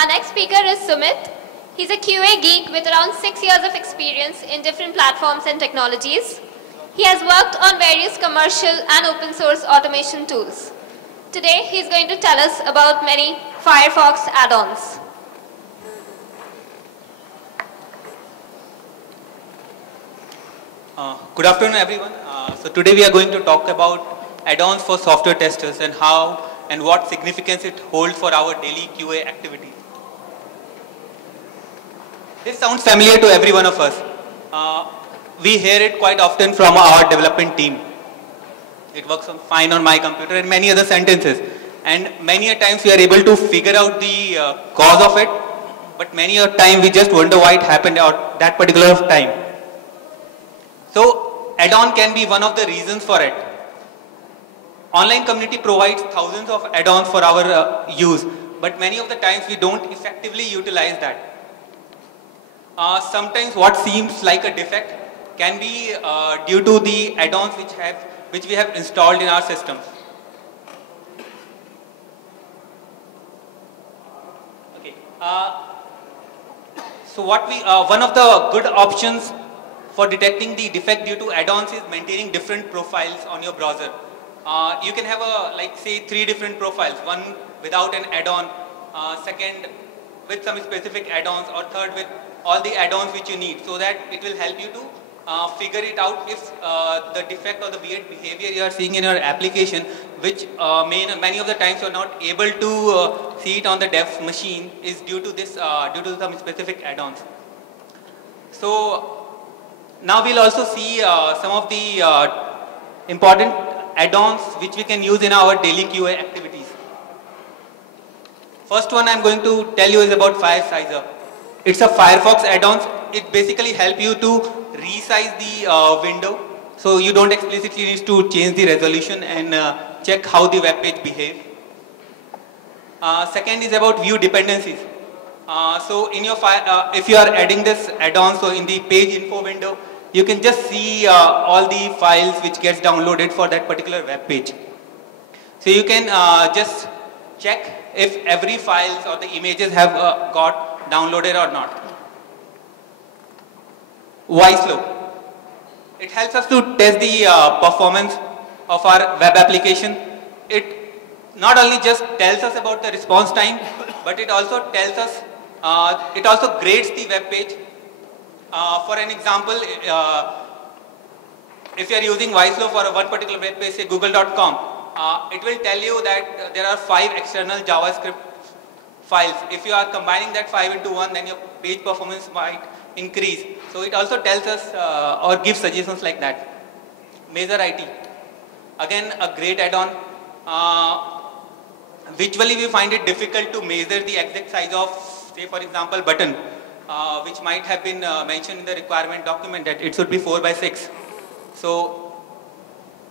Our next speaker is Sumit. He's a QA geek with around 6 years of experience in different platforms and technologies. He has worked on various commercial and open source automation tools. Today, he's going to tell us about many Firefox add-ons. Good afternoon, everyone. So today we are going to talk about add-ons for software testers and how and what significance it holds for our daily QA activities. This sounds familiar to every one of us. We hear it quite often from our development team. It works fine on my computer and many other sentences. And many a times we are able to figure out the cause of it, but many a time we just wonder why it happened at that particular time. So add-on can be one of the reasons for it. Online community provides thousands of add-ons for our use, but many of the times we don't effectively utilize that. Sometimes what seems like a defect can be due to the add-ons which we have installed in our systems. Okay. So one of the good options for detecting the defect due to add-ons is maintaining different profiles on your browser. You can have say 3 different profiles, one without an add-on, second with some specific add-ons, or third with all the add-ons which you need, so that it will help you to figure it out if the defect or the weird behavior you are seeing in your application, which many of the times you are not able to see it on the dev machine, is due to some specific add-ons. So now we'll also see some of the important add-ons which we can use in our daily QA activities. First one I'm going to tell you is about Firesizer. It's a Firefox add-on. It basically helps you to resize the window, so you don't explicitly need to change the resolution and check how the web page behaves. Second is about view dependencies. So in your if you are adding this add-on, so in the page info window, you can just see all the files which gets downloaded for that particular web page. So you can just check if every files or the images have got downloaded or not. Wislow. It helps us to test the performance of our web application. It not only just tells us about the response time, but it also tells us, it also grades the web page. For an example, if you are using Wislow for one particular web page, say google.com, it will tell you that there are 5 external JavaScript files. If you are combining that 5 into 1, then your page performance might increase. So it also tells us or gives suggestions like that. Measure IT. Again, a great add-on. Visually, we find it difficult to measure the exact size of, say for example, button, which might have been mentioned in the requirement document that it should be 4 by 6. So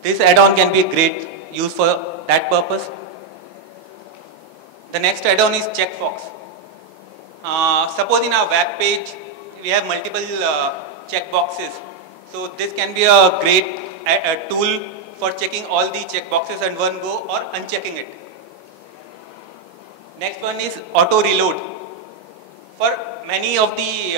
this add-on can be a great use for that purpose. The next add-on is Checkbox. Suppose in our web page we have multiple checkboxes. So this can be a great tool for checking all the checkboxes in one go or unchecking it. Next one is auto reload. For many of the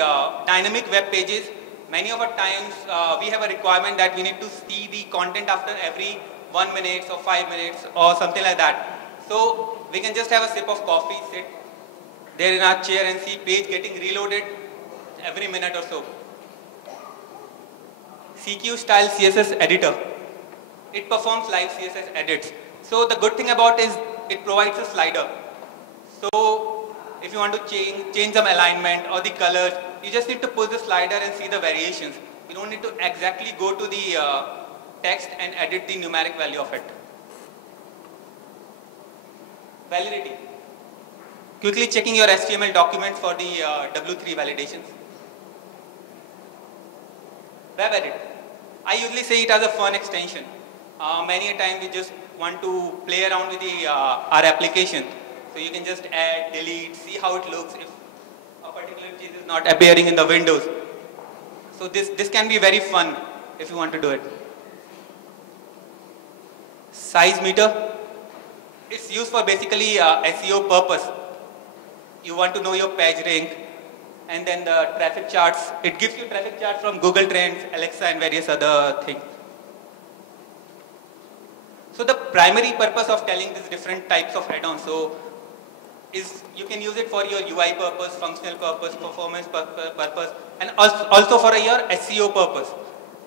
dynamic web pages, many of our times we have a requirement that we need to see the content after every 1 minute or 5 minutes or something like that. So we can just have a sip of coffee, sit there in our chair and see page getting reloaded every minute or so. CQ style CSS editor. It performs live CSS edits. So the good thing about it is it provides a slider. So if you want to change some alignment or the colors, you just need to push the slider and see the variations. You don't need to exactly go to the text and edit the numeric value of it. Validity. Quickly checking your HTML documents for the W3 validations. Web edit. I usually say it as a fun extension. Many a time we just want to play around with our application. So you can just add, delete, see how it looks if a particular change is not appearing in the windows. So this can be very fun if you want to do it. Size meter. It's used for basically SEO purpose. you want to know your page rank, and then the traffic charts. It gives you traffic charts from Google Trends, Alexa, and various other things. So the primary purpose of telling these different types of add-ons, is you can use it for your UI purpose, functional purpose, performance purpose, and also for your SEO purpose.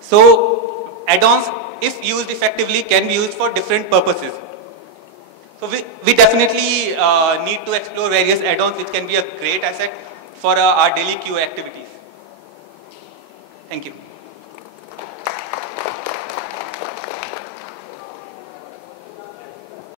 So add-ons, if used effectively, can be used for different purposes. So we definitely need to explore various add-ons which can be a great asset for our daily QA activities. Thank you.